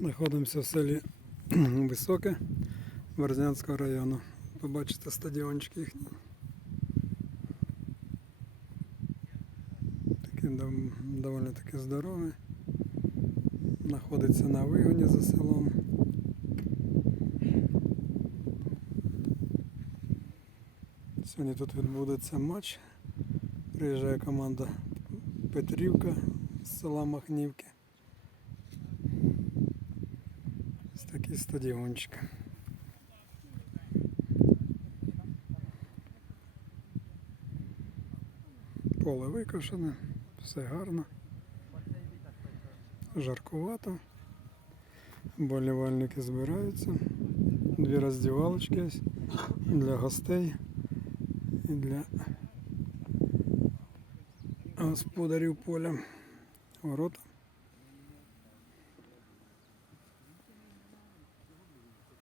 Знаходимося в селі Високе Березнянського району. Побачите стадіончик їхній. Такий доволі таки здоровий. Знаходиться на вигоні за селом. Сьогодні тут відбудеться матч. Приїжджає команда Петрівка з села Махнівки. Ось такий стадіончик. Поле викошене, все гарно. Жаркувато. Болівальники збираються. Дві роздівалочки для гостей і для господарів поля. Ворота